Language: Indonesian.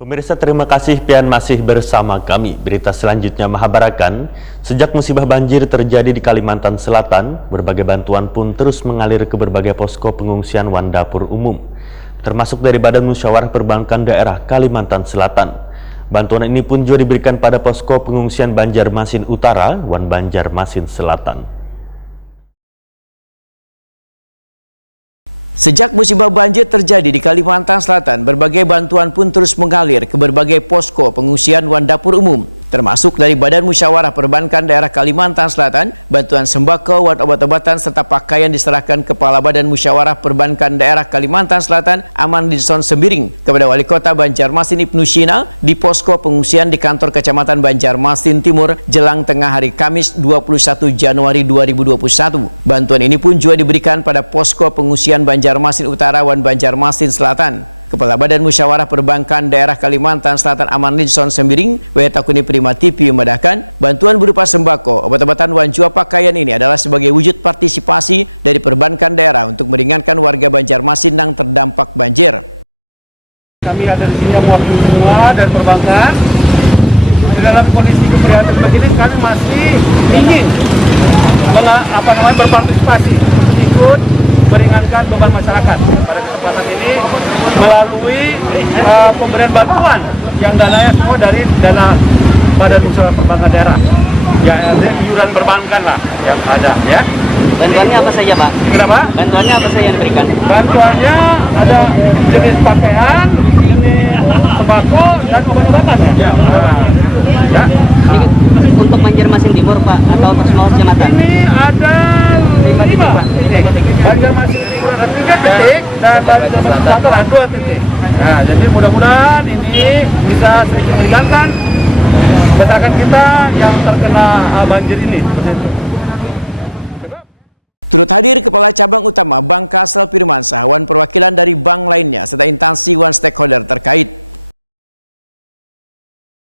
Pemirsa, terima kasih pian masih bersama kami. Berita selanjutnya menghabarkan, sejak musibah banjir terjadi di Kalimantan Selatan, berbagai bantuan pun terus mengalir ke berbagai posko pengungsian Wan Dapur Umum, termasuk dari Badan Musyawarah Perbankan Daerah Kalimantan Selatan. Bantuan ini pun juga diberikan pada posko pengungsian Banjarmasin Utara, Wan Banjarmasin Selatan. Sejak musibah banjir terjadi di Kalimantan Selatan, berbagai bantuan pun terus mengalir ke berbagai posko pengungsian Wan Dapur Umum, termasuk dari Badan Musyawarah Perbankan Daerah Kalimantan Selatan. Bantuan sembako, obat-obatan, serta pakaian diserahkan Kepala Badan Musyawarah Perbankan Daerah Kalimantan Selatan, Amandison Sembiring, kepada Wali Kota Banjarmasin Ibnu Sina di posko pengungsian di kantor Kecamatan Banjarmasin Timur jelang tengah hari Kamis 21 Januari 2021. Bantuan ini pun juga diberikan pada posko pengungsian Banjarmasin Utara Wan Banjarmasin Selatan. Kepala Badan Musyawarah Perbankan Daerah Kalimantan Selatan Amandison Sembiring, Wetakuni Prima TV memandahkan, bantuan berupa sembako, obat-obatan, jua pakaian ini adalah sebagai wujud partisipasi dari perbankan daerah untuk meringankan warga Banjarmasin yang terdampak banjir. Kami ada di sini mewakili semua dari perbankan. Dalam kondisi keprihatinan begini, kami masih ingin berpartisipasi untuk ikut meringankan beban masyarakat. Pada kesempatan ini melalui pemberian bantuan yang dananya semua dari dana Badan Musyawarah Perbankan Daerah, ya iuran perbankan lah yang ada, ya. Bantuannya apa saja, Pak? Kenapa? Bantuannya apa saja yang diberikan? Bantuannya ada jenis pakaian, jenis sembako, dan obat-obatan, ya. Ya. Ini untuk Banjarmasin Timur, Pak, atau untuk semua kecamatan? Ini ada 5, Pak. Banjarmasin Timur ada 3 titik dan Banjarmasin Selatan ada 2 titik. Nah, jadi mudah-mudahan ini bisa sedikit meringankan masyarakat kita yang terkena banjir ini. Turut hadir Kepala Cabang Utama Bank Kasel Firmansyah, Wan perwakilan dari bank lainnya, serta instansi Wan stakeholder terkait.